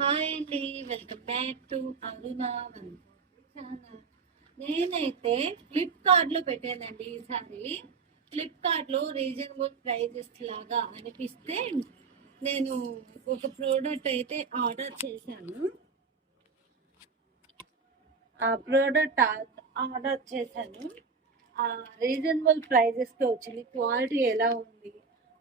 Hi అండి, welcome back to Aruna channel. నేనైతే ఫ్లిప్కార్ట్లో పెట్టానండి. ఈసారి ఫ్లిప్కార్ట్లో రీజనబుల్ ప్రైజెస్ లాగా అనిపిస్తే నేను ఒక ప్రోడక్ట్ అయితే ఆర్డర్ చేశాను. ఆ ప్రోడక్ట్ ఆర్డర్ చేశాను. రీజనబుల్ ప్రైజెస్కి వచ్చింది. క్వాలిటీ ఎలా ఉంది,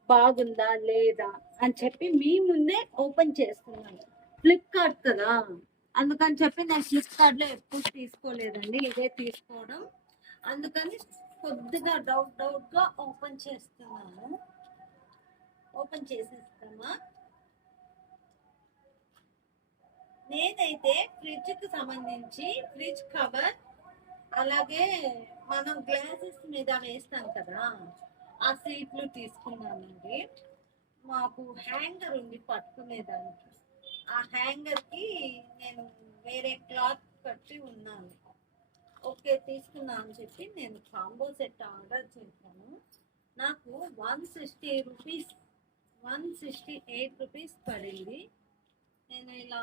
బాగుందా లేదా అని చెప్పి మీ ముందే ఓపెన్ చేస్తున్నాను. ఫ్లిప్కార్ట్ కదా, అందుకని చెప్పి నేను ఫ్లిప్కార్ట్లో ఎప్పుడు తీసుకోలేదండి, ఇదే తీసుకోవడం. అందుకని కొద్దిగా డౌట్గా ఓపెన్ చేస్తున్నాను. ఓపెన్ చేసేస్తామా. నేనైతే ఫ్రిడ్జ్కి సంబంధించి ఫ్రిడ్జ్ కవర్, అలాగే మనం గ్లాసెస్ మీద వేస్తాం కదా, ఆ సీట్లు తీసుకున్నానండి. మాకు హ్యాంగర్ ఉంది పట్టుకునేదానికి. ఆ హ్యాంగర్కి నేను వేరే క్లాత్ కట్టి ఉన్నాను. ఓకే, తీసుకున్నా అని చెప్పి నేను కాంబో సెట్ ఆర్డర్ చేశాను. నాకు 160 రూపీస్, 168 రూపీస్ పడింది. నేను ఇలా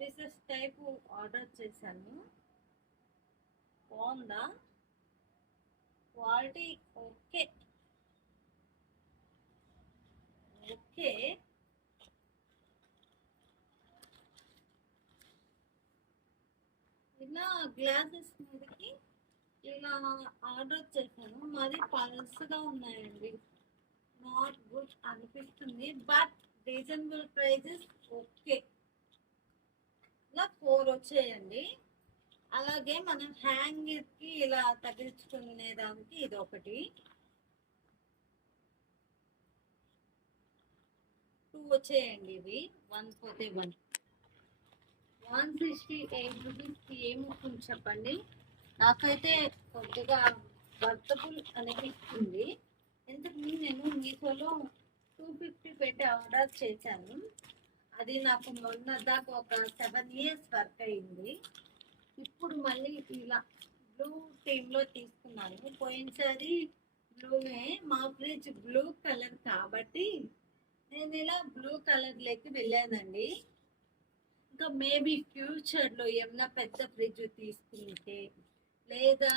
పీసెస్ టైపు ఆర్డర్ చేశాను. బాగుందా? Quality okay okay. ఇలా గ్లాసెస్ మీదకి ఇలా ఆర్డర్ చేశాను. మాది పల్స్గా ఉన్నాయండి. నాట్ గుడ్ అనిపిస్తుంది, బట్ రీజనబుల్ ప్రైజెస్ ఓకే. ఇలా 4 వచ్చాయండి. అలాగే మనం హ్యాంగర్కి ఇలా తగిలించుకునే దానికి ఇది ఒకటి. 2 వచ్చాయండి. ఇవి 1 పోతే 1. 168 రూపీస్కి ఏమవుతుంది చెప్పండి? నాకైతే కొద్దిగా వర్తబుల్ అనిపిస్తుంది. ఇంతకుముందు నేను మీషోలో 250 పెట్టి ఆర్డర్ చేశాను. అది నాకు మొన్న దాకా ఒక 7 ఇయర్స్ వర్క్ అయింది. ఇప్పుడు మళ్ళీ ఇలా బ్లూ టీంలో తీసుకున్నాను. పోయినసారి బ్లూనే, మా ఫ్రిడ్జ్ బ్లూ కలర్ కాబట్టి నేను ఇలా బ్లూ కలర్లోకి వెళ్ళానండి. ఇంకా మేబీ ఫ్యూచర్లో ఏమన్నా పెద్ద ఫ్రిడ్జ్ తీసుకుంటే, లేదా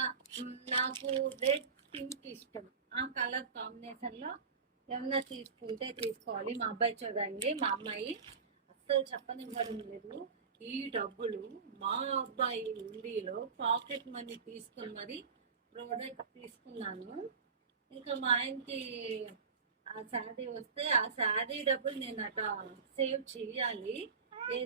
నాకు రెడ్ పింక్ ఇష్టం, ఆ కలర్ కాంబినేషన్లో ఏమన్నా తీసుకుంటే తీసుకోవాలి. మా అబ్బాయి చూడండి, మా అమ్మాయి అస్సలు చెప్పనివ్వడం లేదు. ఈ డబ్బులు మా అబ్బాయి ఉండిలో పాకెట్ మనీ తీసుకుని మరి ప్రోడక్ట్ తీసుకున్నాను. ఇంకా మా ఆయనకి ఆ శారీ వస్తే ఆ శారీ డబ్బులు నేను అట్లా సేవ్ చేయాలి.